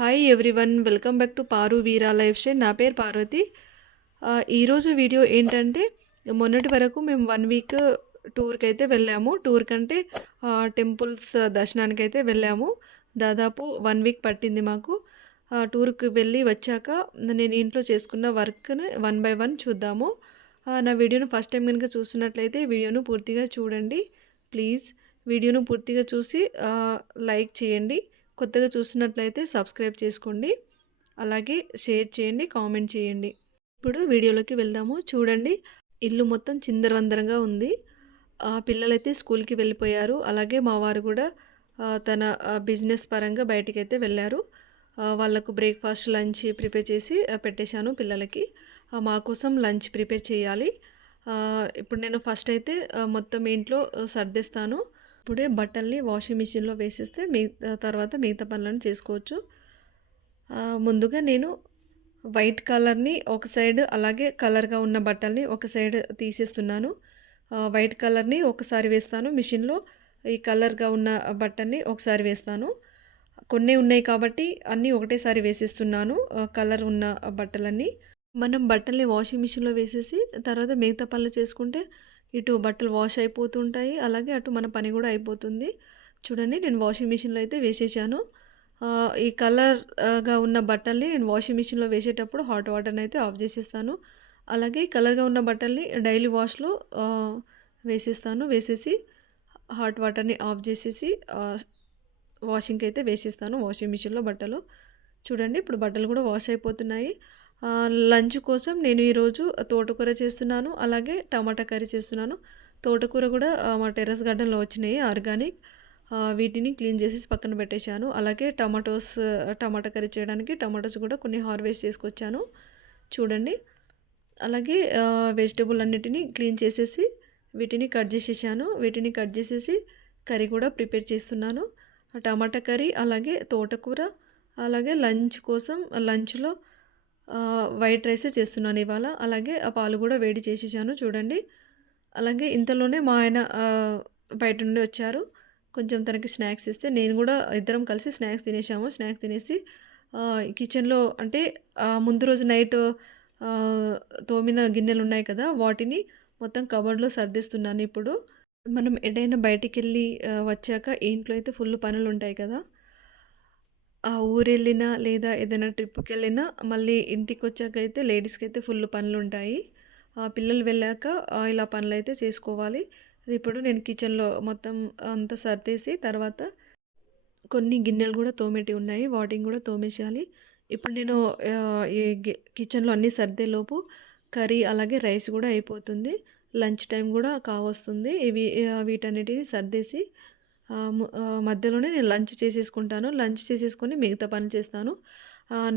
Hi everyone, welcome back to Paru Veera life style. నా పేరు పార్వతి. ఈరోజు వీడియో ఏంటంటే, మొన్నటి వరకు మేము 1 వీక్ టూర్‌కైతే వెళ్ళాము. టూర్ కంటే టెంపుల్స్ దర్శనానికైతే వెళ్ళాము. దాదాపు 1 వీక్ పట్టింది మాకు. టూర్‌కి వెళ్ళి వచ్చాక నేను ఇంట్లో చేసుకున్న వర్క్‌ని వన్ బై వన్ చూద్దాము. నా వీడియోను ఫస్ట్ టైం గనుక చూస్తున్నట్లయితే వీడియోను పూర్తిగా చూడండి. ప్లీజ్ వీడియోను పూర్తిగా చూసి లైక్ చేయండి. కొత్తగా చూస్తున్నట్లయితే సబ్స్క్రైబ్ చేసుకోండి. అలాగే షేర్ చేయండి, కామెంట్ చేయండి. ఇప్పుడు వీడియోలోకి వెళ్దాము. చూడండి, ఇల్లు మొత్తం చిందరవందరగా ఉంది. పిల్లలైతే స్కూల్‌కి వెళ్ళిపోయారు. అలాగే మా వారు కూడా తన బిజినెస్ పరంగా బయటికైతే వెళ్ళారు. వాళ్ళకు బ్రేక్‌ఫాస్ట్, లంచ్ ప్రిపేర్ చేసి పెట్టేశాను పిల్లలకి. మా కోసం లంచ్ ప్రిపేర్ చేయాలి. ఇప్పుడు నేను ఫస్ట్ అయితే మొత్తం ఇంట్లో సర్దేస్తాను. ఇప్పుడే బట్టల్ని వాషింగ్ మిషన్‌లో వేసేస్తే తర్వాత మిగతా పనులను చేసుకోవచ్చు. ముందుగా నేను వైట్ కలర్‌ని ఒక సైడ్, అలాగే కలర్‌గా ఉన్న బట్టల్ని ఒక సైడ్ తీసేస్తున్నాను. వైట్ కలర్‌ని ఒకసారి వేస్తాను మిషన్‌లో. ఈ కలర్‌గా ఉన్న బట్టల్ని ఒకసారి వేస్తాను. కొన్నే ఉన్నాయి కాబట్టి అన్నీ ఒకటేసారి వేసేస్తున్నాను. కలర్ ఉన్న బట్టలన్నీ. మనం బట్టల్ని వాషింగ్ మిషన్‌లో వేసేసి తర్వాత మిగతా పనులు చేసుకుంటే ఇటు బట్టలు వాష్ అయిపోతుంటాయి. అలాగే అటు మన పని గూడా అయిపోతుంది. చూడండి, నేను వాషింగ్ మిషన్‌లో అయితే వేసేశాను. ఈ కలర్‌గా ఉన్న బట్టల్ని నేను వాషింగ్ మిషన్‌లో వేసేటప్పుడు హాట్ వాటర్‌ని అయితే ఆఫ్ చేసేస్తాను. అలాగే కలర్‌గా ఉన్న బట్టల్ని డైలీ వాష్‌లో వేసేస్తాను. వేసేసి హాట్ వాటర్‌ని ఆఫ్ చేసేసి వాషింగ్‌కి అయితే వేసేస్తాను వాషింగ్ మిషన్‌లో బట్టలు. చూడండి, ఇప్పుడు బట్టలు కూడా వాష్ అయిపోతున్నాయి. లంచ్ కోసం నేను ఈరోజు తోటకూర చేస్తున్నాను. అలాగే టమాటా కర్రీ చేస్తున్నాను. తోటకూర కూడా మా టెర్రస్ గార్డెన్‌లో వచ్చినాయి ఆర్గానిక్. వీటిని క్లీన్ చేసేసి పక్కన పెట్టేశాను. అలాగే టమాటా కర్రీ చేయడానికి టమాటోస్ కూడా కొన్ని హార్వెస్ట్ చేసుకొచ్చాను. చూడండి, అలాగే వెజిటబుల్ అన్నిటిని క్లీన్ చేసేసి వీటిని కట్ చేసేసాను. వీటిని కట్ చేసేసి కర్రీ కూడా ప్రిపేర్ చేస్తున్నాను. టమాటా కర్రీ, అలాగే తోటకూర, అలాగే లంచ్ కోసం లంచ్‌లో వైట్ రైసే చేస్తున్నాను ఇవాళ. అలాగే ఆ పాలు కూడా వేడి చేసేసాను చూడండి. అలాగే ఇంతలోనే మా ఆయన బయట నుండి వచ్చారు. కొంచెం తనకి స్నాక్స్ ఇస్తే నేను కూడా ఇద్దరం కలిసి స్నాక్స్ తినేసాము. స్నాక్స్ తినేసి కిచెన్‌లో అంటే ముందు రోజు నైట్ తోమిన గిన్నెలున్నాయి కదా! వాటిని మొత్తం కబోర్డ్‌లో సర్దేస్తున్నాను ఇప్పుడు. మనం ఎటైనా బయటికెళ్ళి వచ్చాక ఇంట్లో అయితే ఫుల్ పనులుంటాయి కదా! ఊరెళ్ళినా లేదా ఏదైనా ట్రిప్‌కెళ్ళినా మళ్ళీ ఇంటికొచ్చాకైతే లేడీస్‌కైతే ఫుల్ పనులుంటాయి. పిల్లలు వెళ్ళాక ఇలా పనులైతే చేసుకోవాలి. ఇప్పుడు నేను కిచెన్‌లో మొత్తం అంతా సర్దేసి తర్వాత కొన్ని గిన్నెలు గూడా తోమేటివి ఉన్నాయి. వాటిని గూడా తోమేసేయాలి. ఇప్పుడు నేను ఈ కిచెన్‌లో అన్నీ సర్దేలోపు కర్రీ అలాగే రైస్ గూడా అయిపోతుంది. లంచ్ టైం గూడా కావొస్తుంది. వీటన్నిటిని సర్దేసి మధ్యలోనే నేను లంచ్ చేసేసుకుంటాను. లంచ్ చేసేసుకొని మిగతా పని చేస్తాను.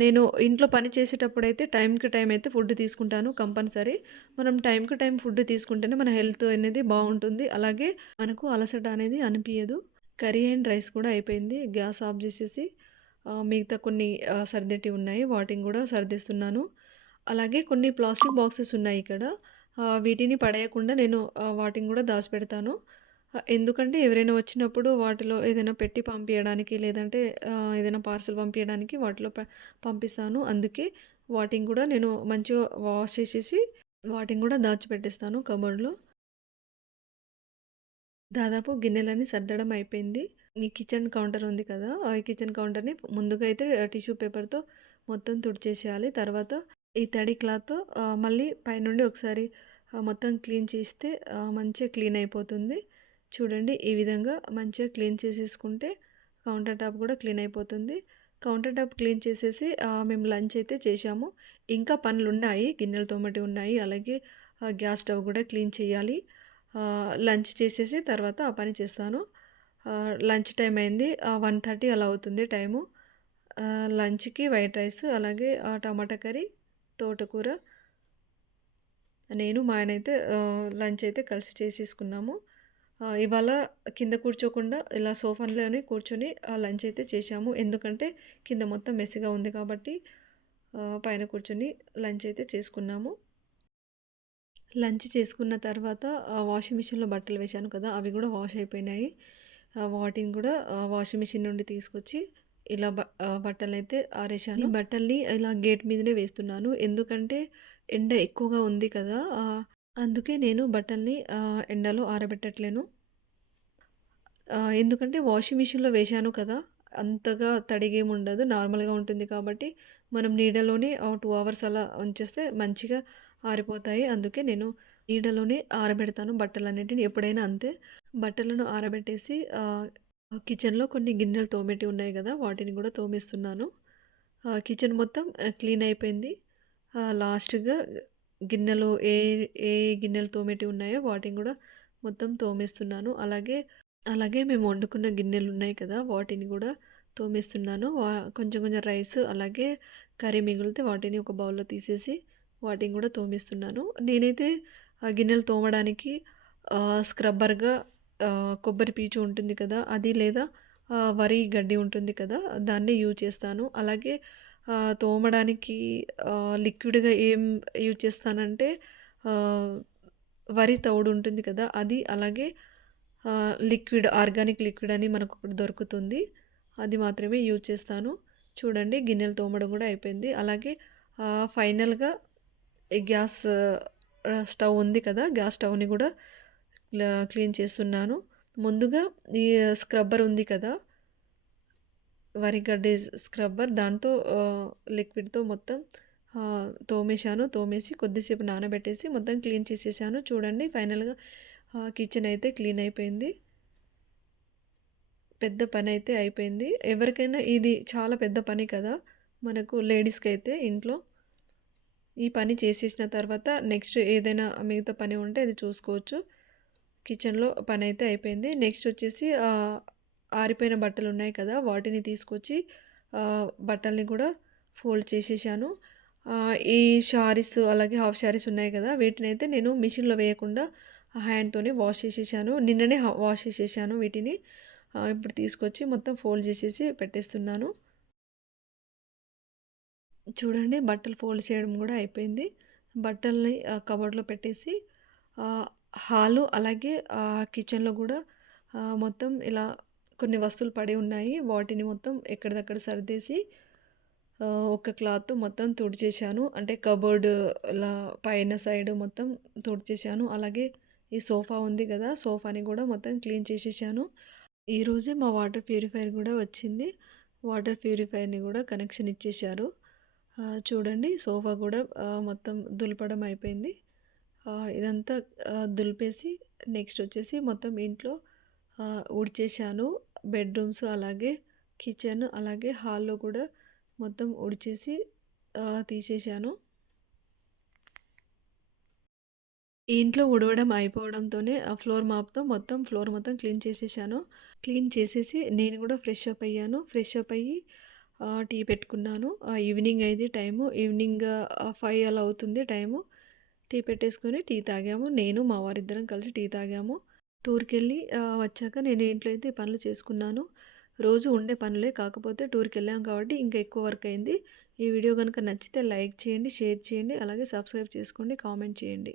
నేను ఇంట్లో పని చేసేటప్పుడైతే టైంకి టైం అయితే ఫుడ్ తీసుకుంటాను కంపల్సరీ. మనం టైంకి టైం ఫుడ్ తీసుకుంటేనే మన హెల్త్ అనేది బావుంటుంది. అలాగే మనకు అలసట అనేది అనిపియదు. కర్రీ అండ్ రైస్ కూడా అయిపోయింది. గ్యాస్ ఆఫ్ జేసేసి మిగతా కొన్ని సర్దేటివి ఉన్నాయి. వాటిని గూడా సర్దేస్తున్నాను. అలాగే కొన్ని ప్లాస్టిక్ బాక్సెస్ ఉన్నాయి ఇక్కడ. వీటిని పడేయకుండా నేను వాటిని గూడా దాసిపెడతాను. ఎందుకంటే ఎవరైనా వచ్చినప్పుడు వాటిలో ఏదైనా పెట్టి పంపియడానికి, లేదంటే ఏదైనా పార్సెల్ పంపియడానికి వాటిలో పంపిస్తాను. అందుకే వాటిని గూడా నేను మంచిగా వాష్ చేసేసి వాటిని గూడా దాచిపెట్టేస్తాను కబోర్డ్‌లో. దాదాపు గిన్నెలన్నీ సర్దడం అయిపోయింది. ఈ కిచెన్ కౌంటర్ ఉంది కదా! ఆ కిచెన్ కౌంటర్‌ని ముందుగా అయితే టిష్యూ పేపర్‌తో మొత్తం తుడిచేసేయాలి. తర్వాత ఈ తడి క్లాత్‌తో మళ్ళీ పైనుండి ఒకసారి మొత్తం క్లీన్ చేస్తే మంచిగా క్లీన్ అయిపోతుంది. చూడండి, ఈ విధంగా మంచిగా క్లీన్ చేసేసుకుంటే కౌంటర్ టాప్ కూడా క్లీన్ అయిపోతుంది. కౌంటర్ టాప్ క్లీన్ చేసేసి మేము లంచ్ అయితే చేశాము. ఇంకా పనులున్నాయి. గిన్నెలు తోమటివి ఉన్నాయి. అలాగే గ్యాస్ స్టవ్ కూడా క్లీన్ చేయాలి. లంచ్ చేసేసి తర్వాత ఆ పని చేస్తాను. లంచ్ టైం అయింది. 1:30 అలా అవుతుంది టైము. లంచ్‌కి వైట్ రైస్, అలాగే టమాటా కర్రీ, తోటకూర. నేను మా ఆయనైతే లంచ్ అయితే కలిసి చేసేసుకున్నాము. ఇవాళ కింద కూర్చోకుండా ఇలా సోఫాలోనే కూర్చొని లంచ్ అయితే చేశాము. ఎందుకంటే కింద మొత్తం మెస్సీగా ఉంది కాబట్టి పైన కూర్చొని లంచ్ అయితే చేసుకున్నాము. లంచ్ చేసుకున్న తర్వాత వాషింగ్ మిషన్‌లో బట్టలు వేశాను కదా! అవి గూడా వాష్ అయిపోయినాయి. వాటిని గూడా వాషింగ్ మిషన్ నుండి తీసుకొచ్చి ఇలా బట్టలనైతే ఆరేశాను. ఈ బట్టల్ని ఇలా గేట్ మీదనే వేస్తున్నాను. ఎందుకంటే ఎండ ఎక్కువగా ఉంది కదా! అందుకే నేను బట్టల్ని ఎండలో ఆరబెట్టట్లేను. ఎందుకంటే వాషింగ్ మిషన్‌లో వేశాను కదా! అంతగా తడిగేముండదు. నార్మల్‌గా ఉంటుంది కాబట్టి, మనం నీడలోనే 2 అవర్స్ అలా ఉంచేస్తే మంచిగా ఆరిపోతాయి. అందుకే నేను నీడలోనే ఆరబెడతాను బట్టలన్నిటిని. ఎప్పుడైనా అంతే. బట్టలను ఆరబెట్టేసి కిచెన్‌లో కొన్ని గిన్నెలు తోమేటివి ఉన్నాయి గదా! వాటిని గూడా తోమేస్తున్నాను. కిచెన్ మొత్తం క్లీన్ అయిపోయింది. లాస్ట్‌గా గిన్నెలు ఏ గిన్నెలు తోమేటివి ఉన్నాయో వాటిని గూడా మొత్తం తోమేస్తున్నాను. అలాగే మేము వండుకున్న గిన్నెలున్నాయి కదా! వాటిని గూడా తోమేస్తున్నాను. కొంచెం కొంచెం రైస్ అలాగే కర్రీ మిగిలితే వాటిని ఒక బౌల్‌లో తీసేసి వాటిని గూడా తోమేస్తున్నాను. నేనైతే ఆ గిన్నెలు తోమడానికి స్క్రబ్బర్‌గా కొబ్బరి పీచు ఉంటుంది కదా! అది లేదా వరి గడ్డి ఉంటుంది కదా! దాన్ని యూజ్ చేస్తాను. అలాగే తోమడానికి లిక్విడ్‌గా ఏం యూజ్ చేస్తానంటే ఆహ్, వరి తవుడు ఉంటుంది కదా! అది అలాగే లిక్విడ్ ఆర్గానిక్ లిక్విడ్ అని మనకొకటి దొరుకుతుంది. అది మాత్రమే యూజ్ చేస్తాను. చూడండి గిన్నెలు తోమడం గూడా అయిపోయింది. అలాగే ఫైనల్‌గా ఈ గ్యాస్ స్టవ్ ఉంది కదా! గ్యాస్ స్టవ్‌ని గూడా క్లీన్ చేస్తున్నాను. ముందుగా ఈ స్క్రబ్బర్ ఉంది కదా! వరిగడ్డి స్క్రబ్బర్ దాంతో లిక్విడ్‌తో మొత్తం తోమేశాను. తోమేసి కొద్దిసేపు నానబెట్టేసి మొత్తం క్లీన్ చేసేసాను. చూడండి ఫైనల్‌గా కిచెన్ అయితే క్లీన్ అయిపోయింది. పెద్ద పనైతే అయిపోయింది. ఎవరికైనా ఇది చాలా పెద్ద పని కదా! మనకు లేడీస్‌కైతే ఇంట్లో. ఈ పని చేసేసిన తర్వాత నెక్స్ట్ ఏదైనా మిగతా పని ఉంటే అది చూసుకోవచ్చు. కిచెన్‌లో పనైతే అయిపోయింది. నెక్స్ట్ వచ్చేసి ఆరిపోయిన బట్టలున్నాయి కదా! వాటిని తీసుకొచ్చి బట్టల్ని కూడా ఫోల్డ్ చేసేసాను. ఈ శారీస్ అలాగే హాఫ్ శారీస్ ఉన్నాయి కదా! వీటినైతే నేను మిషన్‌లో వేయకుండా హ్యాండ్‌తోనే వాష్ చేసేసాను. నిన్ననే వాష్ చేసేసాను వీటిని. ఇప్పుడు తీసుకొచ్చి మొత్తం ఫోల్డ్ చేసేసి పెట్టేస్తున్నాను. చూడండి బట్టలు ఫోల్డ్ చేయడం గూడా అయిపోయింది. బట్టల్ని కబోర్డ్‌లో పెట్టేసి ఆహ్, హాలు అలాగే కిచెన్‌లో గూడా మొత్తం ఇలా కొన్ని వస్తువులు పడి ఉన్నాయి. వాటిని మొత్తం ఎక్కడిదక్కడ సర్దేసి ఒక క్లాత్‌తో మొత్తం తుడిచేశాను. అంటే కబోర్డ్‌లా పైన సైడ్ మొత్తం తుడిచేశాను. అలాగే ఈ సోఫా ఉంది గదా! సోఫాని గూడా మొత్తం క్లీన్ చేసేశాను. ఈరోజే మా వాటర్ ప్యూరిఫైయర్ గూడా వచ్చింది. వాటర్ ప్యూరిఫైయర్‌ని గూడా కనెక్షన్ ఇచ్చేశారు. చూడండి సోఫా గూడా మొత్తం దులపడం అయిపోయింది. ఇదంతా దులిపేసి నెక్స్ట్ వచ్చేసి మొత్తం ఇంట్లో ఊడ్చేశాను. బెడ్‌రూమ్స్ అలాగే కిచెన్ అలాగే హాల్‌లో కూడా మొత్తం ఊడ్చేసి తీసేశాను. ఈ ఇంట్లో ఊడవడం అయిపోవడంతోనే ఫ్లోర్ మాప్‌తో మొత్తం ఫ్లోర్ మొత్తం క్లీన్ చేసేశాను. క్లీన్ చేసేసి నేను గూడా ఫ్రెష్ అప్ అయ్యాను. ఫ్రెష్ అప్ అయ్యి టీ పెట్టుకున్నాను. ఈవినింగ్ అయింది టైము. ఈవినింగ్ 5 అలా అవుతుంది టైము. టీ పెట్టేసుకొని టీ తాగాము. నేను, మా వారిద్దరం కలిసి టీ తాగాము. టూర్‌కెళ్ళి వచ్చాక నేను ఇంట్లో అయితే ఈ పనులు చేసుకున్నాను. రోజు ఉండే పనులే కాకపోతే టూర్‌కెళ్ళాం కాబట్టి ఇంకా ఎక్కువ వర్క్ అయింది. ఈ వీడియో గనుక నచ్చితే లైక్ చేయండి, షేర్ చేయండి, అలాగే సబ్స్క్రైబ్ చేసుకోండి, కామెంట్ చేయండి.